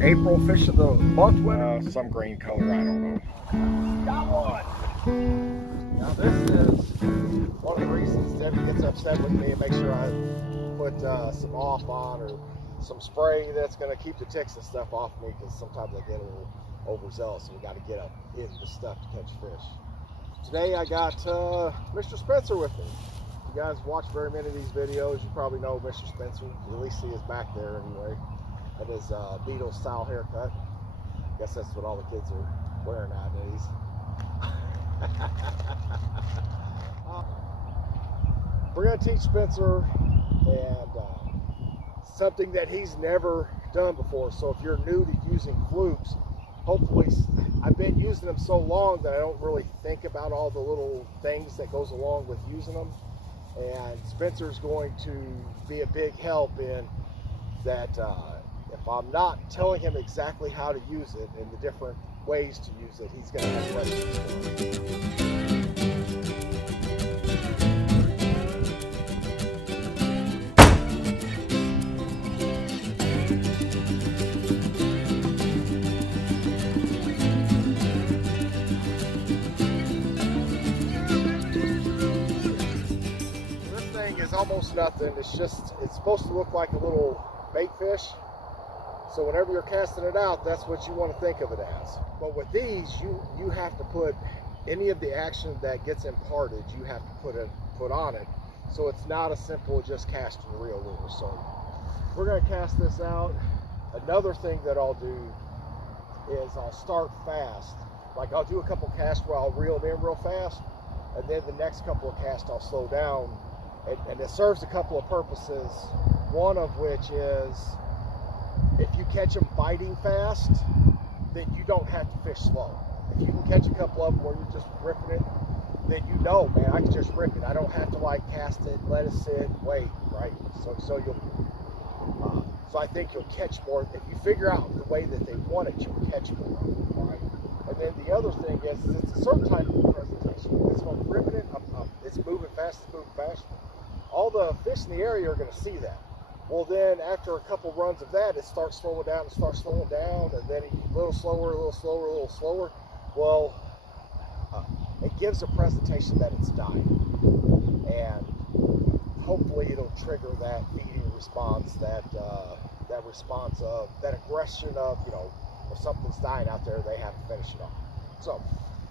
April fish of the month winner. Some green color, I don't know. Got one. Now this is one of the reasons Debbie gets upset with me and makes sure I put some off on or some spray that's going to keep the ticks and stuff off me, because sometimes I get a little overzealous and we got to get up in the stuff to catch fish. Today I got Mr. Spencer with me. If you guys watch very many of these videos, you probably know Mr. Spencer. You at least see his back there anyway. And his Beatles style haircut. I guess that's what all the kids are wearing nowadays. We're going to teach Spencer and something that he's never done before. So if you're new to using flukes, hopefully, I've been using them so long that I don't really think about all the little things that goes along with using them. And Spencer's going to be a big help in that. If I'm not telling him exactly how to use it and the different ways to use it, he's going to have questions. This thing is almost nothing. It's supposed to look like a little bait fish. So whenever you're casting it out, that's what you want to think of it as. But with these, you have to put any of the action that gets imparted, you have to put on it. So it's not as simple as just casting a real lure. So we're going to cast this out. Another thing that I'll do is I'll start fast. Like I'll do a couple casts where I'll reel it in real fast, and then the next couple of casts I'll slow down. And it serves a couple of purposes. One of which is, if you catch them biting fast, then you don't have to fish slow. If you can catch a couple of them where you're just ripping it, then you know, man, I can just rip it. I don't have to like cast it, let it sit, wait, right? So I think you'll catch more. If you figure out the way that they want it, you'll catch more, right? And then the other thing is it's a certain type of presentation. It's from ripping it, it's moving fast, All the fish in the area are going to see that. Well, then after a couple runs of that, it starts slowing down, and then a little slower. Well, it gives a presentation that it's dying, and hopefully it'll trigger that feeding response, that response of that aggression of, you know, if something's dying out there, they have to finish it off. So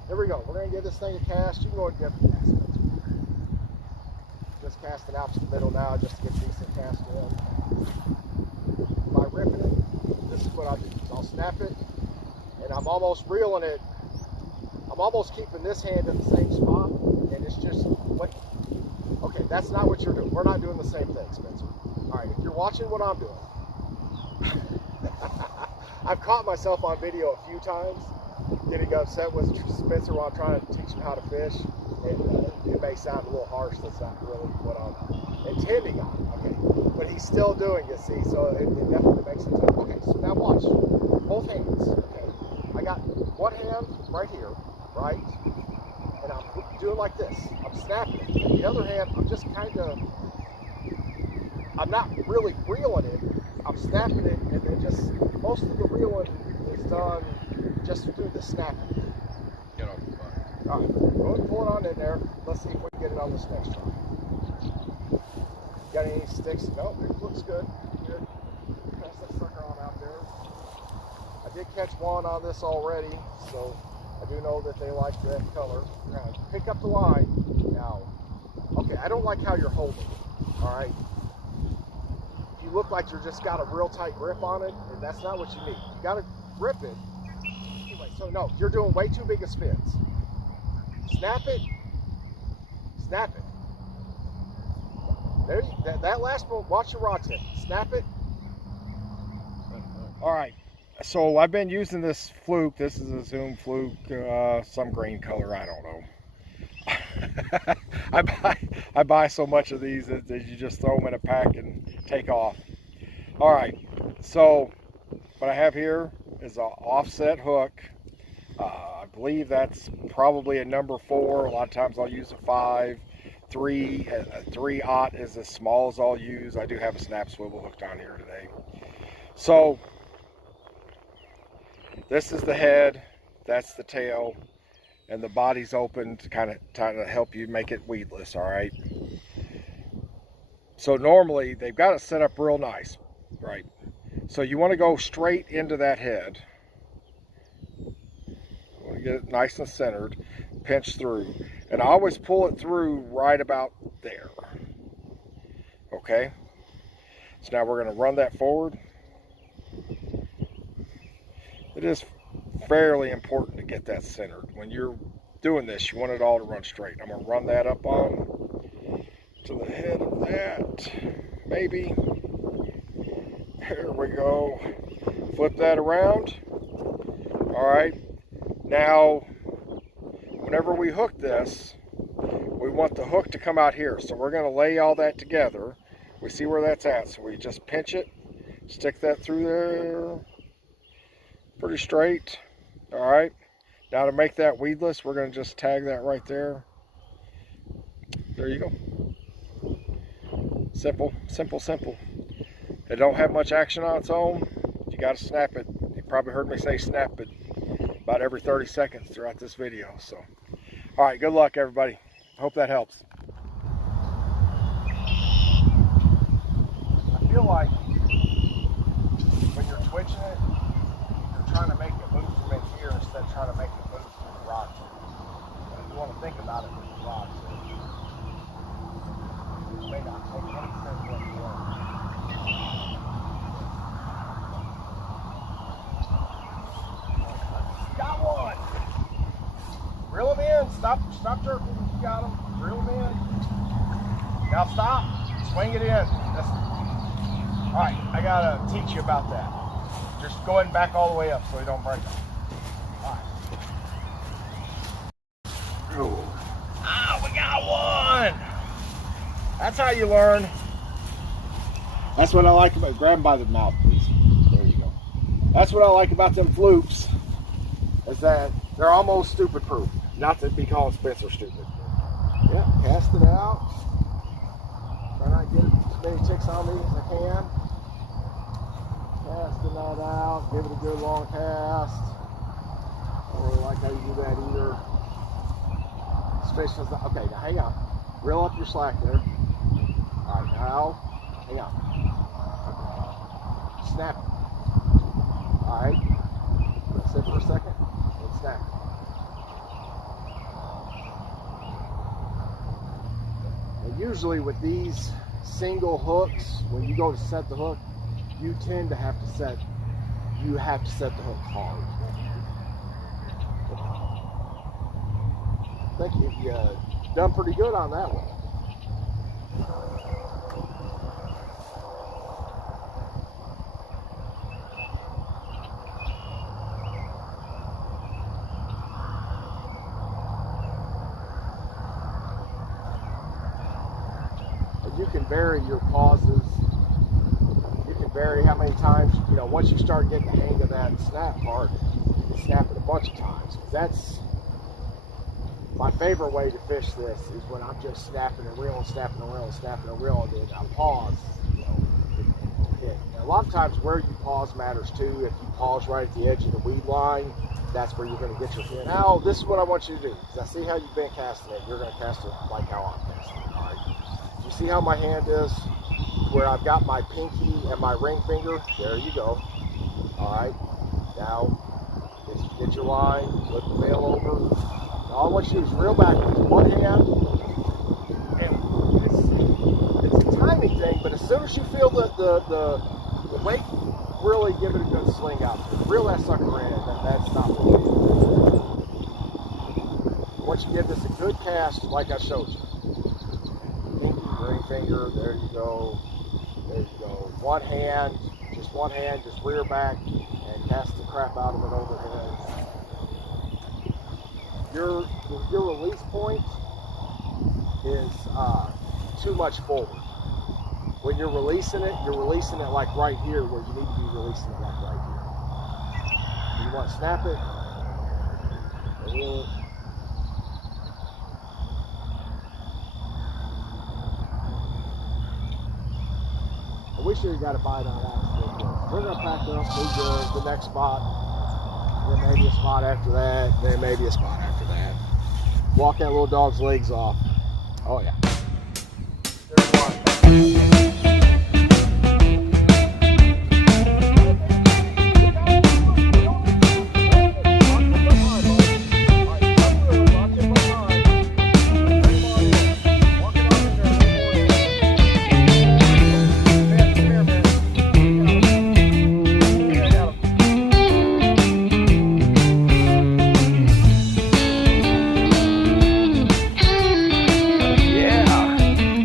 here we go. We're going to give this thing a cast. You can go ahead and give it a cast. Just casting out to the middle now, just to get a decent cast in. By ripping it, this is what I do. I'll snap it, and I'm almost reeling it. I'm almost keeping this hand in the same spot, and it's just what. Okay, that's not what you're doing. We're not doing the same thing, Spencer. All right, if you're watching what I'm doing, I've caught myself on video a few times getting upset with Spencer while I'm trying to teach him how to fish. It may sound a little harsh. That's not really what I'm intending on. Okay, but he's still doing it. See, so it definitely makes it tough. Okay, so now watch. Both hands. Okay, I got one hand right here, right, and I'm doing like this. I'm snapping it. And the other hand, I'm just I'm not really reeling it. I'm snapping it, and then just most of the reeling is done just through the snapping. Get off the bucket. All right, go ahead and pull it on in there. Let's see if we can get it on this next try. Got any sticks? No, it looks good. Good. Pass that sucker on out there. I did catch one on this already, so I do know that they like that color. Now, pick up the line. Now, okay, I don't like how you're holding it, all right? You look like you're just got a real tight grip on it, and that's not what you need. You got to grip it. Anyway, so no, you're doing way too big of spins. Snap it. Snap it. There, that last one, watch your rod tip. Snap it. All right, so I've been using this Fluke. This is a Zoom Fluke, some green color, I don't know. I buy so much of these that you just throw them in a pack and take off. All right, so what I have here is an offset hook. I believe that's probably a number 4. A lot of times I'll use a 5. 3/0 is as small as I'll use. I do have a snap swivel hooked on here today. So This is the head, that's the tail, and the body's open to kind of help you make it weedless, all right? So normally they've got it set up real nice, right? So you want to go straight into that head. You want to get it nice and centered, pinch through. And I always pull it through right about there. Okay? So now we're going to run that forward. It is fairly important to get that centered. When you're doing this, you want it all to run straight. I'm going to run that up on to the head of that. Maybe. There we go. Flip that around. All right. Now, whenever we hook this, we want the hook to come out here. So we're going to lay all that together. We see where that's at. So we just pinch it, stick that through there. Pretty straight. All right. Now to make that weedless, we're going to just tag that right there. There you go. Simple, simple, simple. It don't have much action on its own. You got to snap it. You probably heard me say snap it about every 30 seconds throughout this video. So, all right, good luck, everybody. Hope that helps. I feel like when you're twitching it, you're trying to make it move from in here instead of trying to make it move through the rod. And you want to think about it with the rod. It may not make any sense whatsoever. Got one! Reel him in. Stop jerking. You got him. Reel him in. Now stop. Swing it in. All right, I gotta teach you about that. Just go ahead and back all the way up so you don't break them. All right. Ah, we got one. That's how you learn. That's what I like about, grab them by the mouth, please. There you go. That's what I like about them flukes, is that they're almost stupid proof. Not to be calling Spencer stupid. Yeah, cast it out. Try not to get as many ticks on me as I can. Casting that out, give it a good long cast. I don't really like how you do that either. This fish is not, okay, now hang on. Reel up your slack there. Alright, now, hang on. Snap it. Alright, sit for a second, and snap it. And usually with these single hooks, when you go to set the hook, you tend to have to set the hook hard. I think you've done pretty good on that one. And you can vary your pauses. Vary how many times, once you start getting the hang of that snap part, you can snap it a bunch of times. That's my favorite way to fish this, is when I'm just snapping and reeling, snapping and reeling, snapping and reeling, and I pause, hit. And a lot of times where you pause matters too. If you pause right at the edge of the weed line, that's where you're going to get your fin. Now, this is what I want you to do, because I see how you've been casting it. You're going to cast it like how I'm casting it, all right? You see how my hand is? Where I've got my pinky and my ring finger, there you go. All right, now get your line, flip the bail over. Now all I want you to do is reel back with one hand, and it's a timing thing. But as soon as you feel the weight, really give it a good sling out there. Reel that sucker in, and that's not really. Once you give this a good cast, like I showed you, pinky, ring finger, there you go. There you go. One hand, just rear back and cast the crap out of it overhead. Your release point is too much forward. When you're releasing it like right here, where you need to be releasing it like right here. You want to snap it, and reel it. We sure you got a bite on that. We're going to pack up, move to the next spot. then maybe a spot after that, then maybe a spot after that. Walk that little dog's legs off. Oh yeah. There's one.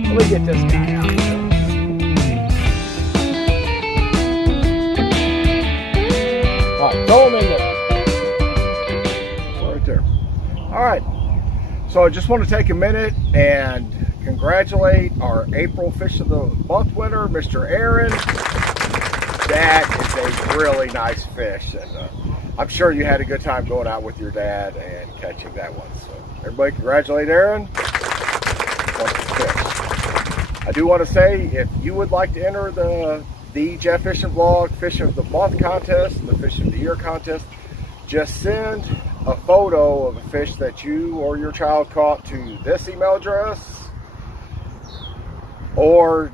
Let me get this guy out. All right, throw him in there. Right there. All right. So I just want to take a minute and congratulate our April Fish of the Month winner, Mr. Aaron. That is a really nice fish, and I'm sure you had a good time going out with your dad and catching that one. So everybody congratulate Aaron. Wonderful fish. I do want to say, if you would like to enter the Jeff Fishing Vlog Fish of the Month contest and the Fish of the Year contest, just send a photo of a fish that you or your child caught to this email address, or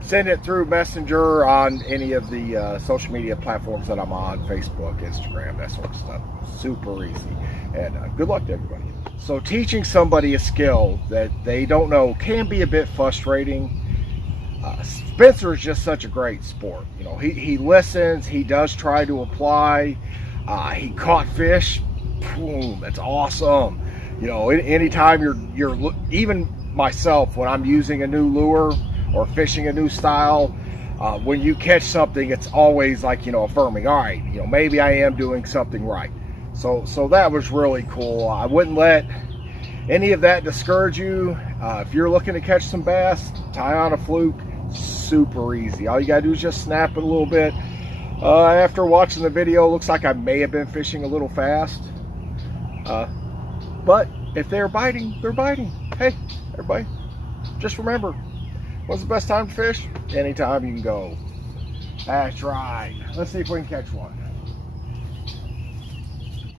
send it through Messenger on any of the social media platforms that I'm on, Facebook, Instagram, that sort of stuff. Super easy. And good luck to everybody. So teaching somebody a skill that they don't know can be a bit frustrating. Spencer is just such a great sport. You know, he listens, he does try to apply. He caught fish. Boom, that's awesome. You know, anytime you're even myself, when I'm using a new lure or fishing a new style, when you catch something, it's always like, you know, affirming, all right, you know, maybe I am doing something right. So that was really cool. I wouldn't let any of that discourage you. If you're looking to catch some bass, tie on a fluke. Super easy. All you gotta do is just snap it a little bit. After watching the video, looks like I may have been fishing a little fast. But if they're biting, they're biting. Hey, everybody, just remember, when's the best time to fish? Anytime you can go. That's right. Let's see if we can catch one.